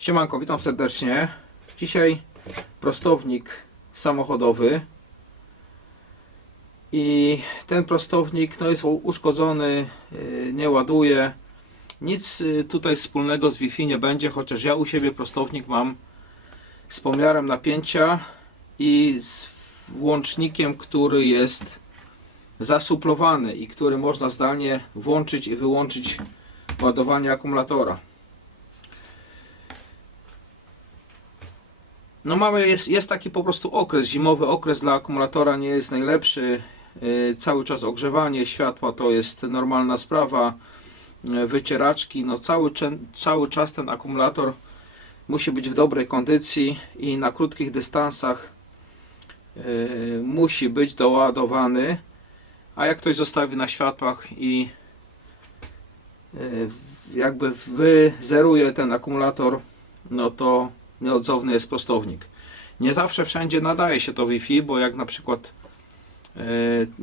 Siemanko, witam serdecznie. Dzisiaj prostownik samochodowy. I ten prostownik no, jest uszkodzony, yy, nie ładuje. Nic yy, tutaj wspólnego z Wi-Fi nie będzie, chociaż ja u siebie prostownik mam z pomiarem napięcia i z łącznikiem, który jest zasuplowany i który można zdalnie włączyć i wyłączyć ładowanie akumulatora. No mamy, jest, jest taki po prostu okres, zimowy okres dla akumulatora nie jest najlepszy. Yy, Cały czas ogrzewanie światła to jest normalna sprawa. Yy, Wycieraczki, no cały, cały czas ten akumulator musi być w dobrej kondycji i na krótkich dystansach yy, musi być doładowany. A jak ktoś zostawi na światłach i jakby wyzeruje ten akumulator, no to nieodzowny jest prostownik. Nie zawsze wszędzie nadaje się to Wi-Fi, bo jak na przykład e,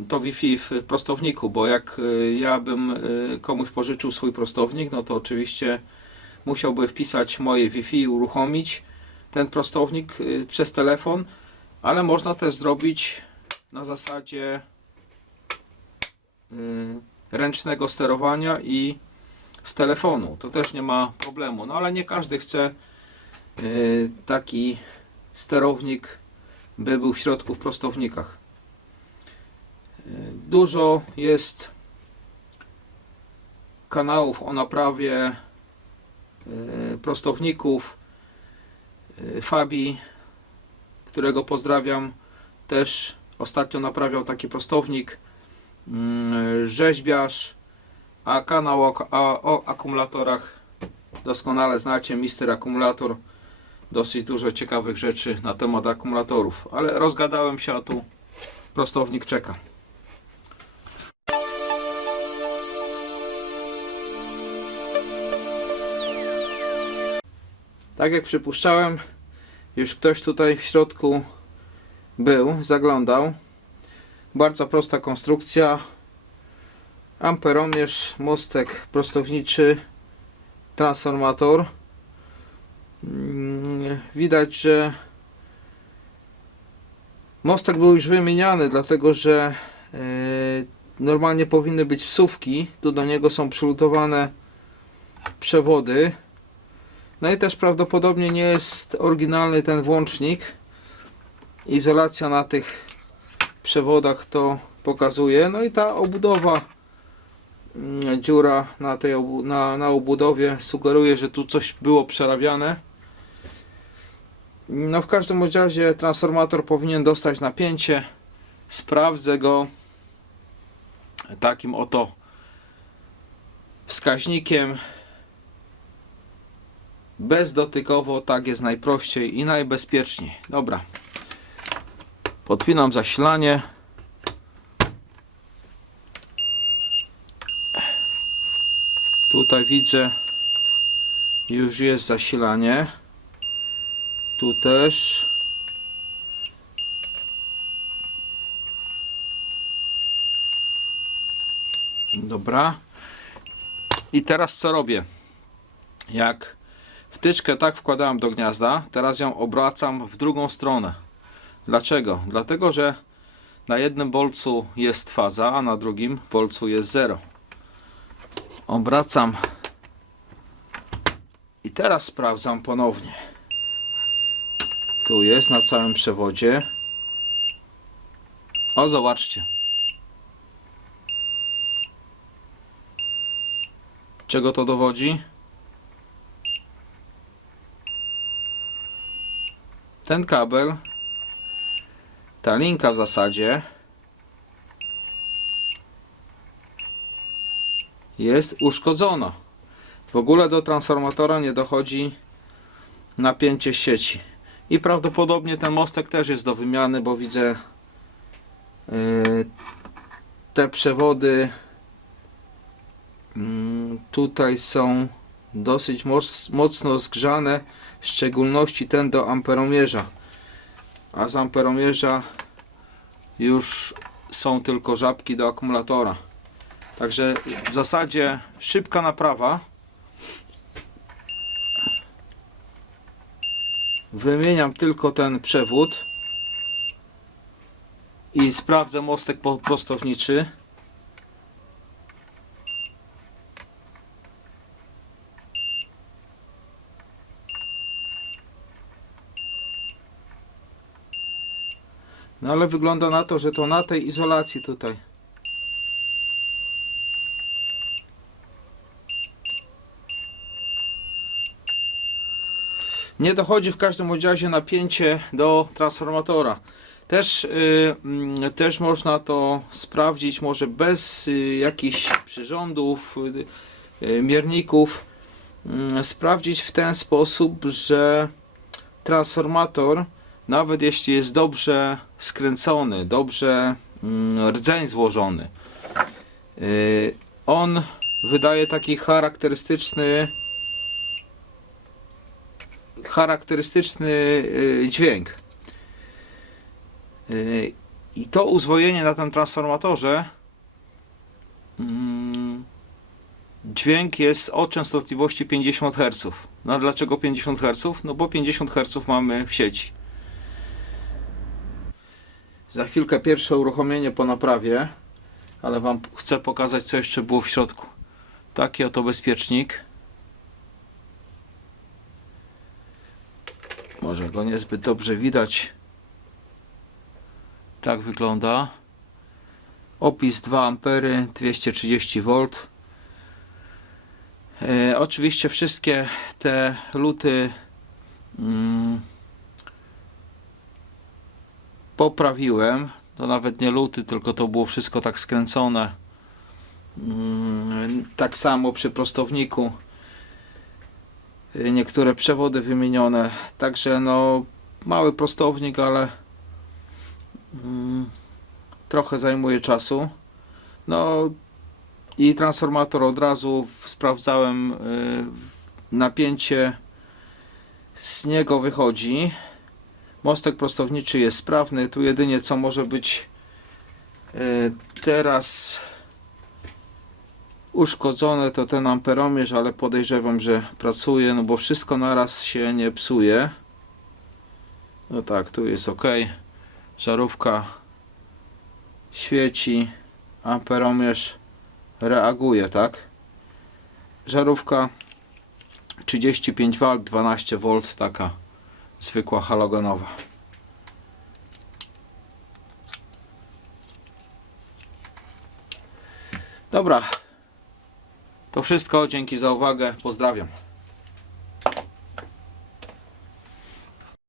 to Wi-Fi w prostowniku, bo jak e, ja bym e, komuś pożyczył swój prostownik, no to oczywiście musiałby wpisać moje Wi-Fi i uruchomić ten prostownik przez telefon, ale można też zrobić na zasadzie ręcznego sterowania i z telefonu. To też nie ma problemu. No ale nie każdy chce taki sterownik by był w środku w prostownikach. Y, Dużo jest kanałów o naprawie y, prostowników. Fabi, którego pozdrawiam, też ostatnio naprawiał taki prostownik. Mm, Rzeźbiarz, a kanał o, o, o akumulatorach doskonale znacie, Mister Akumulator. Dosyć dużo ciekawych rzeczy na temat akumulatorów, ale rozgadałem się, a tu prostownik czeka. Tak jak przypuszczałem, już ktoś tutaj w środku był, zaglądał. Bardzo prosta konstrukcja. Amperomierz, mostek prostowniczy, transformator. Widać, że mostek był już wymieniany, dlatego że e, normalnie powinny być wsówki. Tu do niego są przylutowane przewody. No i też prawdopodobnie nie jest oryginalny ten włącznik. Izolacja na tych przewodach to pokazuje. No i ta obudowa mm, dziura na tej na, na obudowie sugeruje, że tu coś było przerabiane. No w każdym razie transformator powinien dostać napięcie. Sprawdzę go takim oto wskaźnikiem. Bezdotykowo, tak jest najprościej i najbezpieczniej. Dobra. Podpinam zasilanie. Tutaj widzę już jest zasilanie. Tu też. Dobra. I teraz co robię? Jak wtyczkę tak wkładałem do gniazda, teraz ją obracam w drugą stronę. Dlaczego? Dlatego, że na jednym bolcu jest faza, a na drugim bolcu jest zero. Obracam i teraz sprawdzam ponownie. Tu jest na całym przewodzie. O, zobaczcie. Czego to dowodzi? Ten kabel, ta linka w zasadzie jest uszkodzona. W ogóle do transformatora nie dochodzi napięcie sieci. I prawdopodobnie ten mostek też jest do wymiany, bo widzę yy, te przewody mm, tutaj są dosyć moc, mocno zgrzane, w szczególności ten do amperomierza. A z amperomierza już są tylko żabki do akumulatora. Także w zasadzie szybka naprawa. Wymieniam tylko ten przewód i sprawdzę mostek prostowniczy. No ale wygląda na to, że to na tej izolacji tutaj. Nie dochodzi w każdym razie napięcie do transformatora. Też, y, mm, też można to sprawdzić może bez y, jakichś przyrządów, y, mierników. Mm, Sprawdzić w ten sposób, że transformator nawet jeśli jest dobrze skręcony, dobrze mm, rdzeń złożony, on wydaje taki charakterystyczny charakterystyczny yy, dźwięk. Yy, I to uzwojenie na tym transformatorze mm, dźwięk jest o częstotliwości 50 Hz. No dlaczego 50 Hz? No bo 50 Hz mamy w sieci. Za chwilkę pierwsze uruchomienie po naprawie, ale Wam chcę pokazać, co jeszcze było w środku. Taki oto bezpiecznik. Może go niezbyt dobrze widać. Tak wygląda. Opis 2 ampery, 230 V. E, oczywiście wszystkie te luty mm, poprawiłem. To nawet nie luty, tylko to było wszystko tak skręcone. Mm, Tak samo przy prostowniku. Y, Niektóre przewody wymienione. Także no mały prostownik, ale mm, trochę zajmuje czasu. No i transformator od razu sprawdzałem y, napięcie z niego wychodzi. Mostek prostowniczy jest sprawny. Tu jedynie co może być e, teraz uszkodzone to ten amperomierz, ale podejrzewam, że pracuje, no bo wszystko naraz się nie psuje. No tak, tu jest ok. Żarówka świeci, amperomierz reaguje, tak? Żarówka 35 V, 12 V, taka zwykła halogenowa. Dobra. To wszystko. Dzięki za uwagę. Pozdrawiam.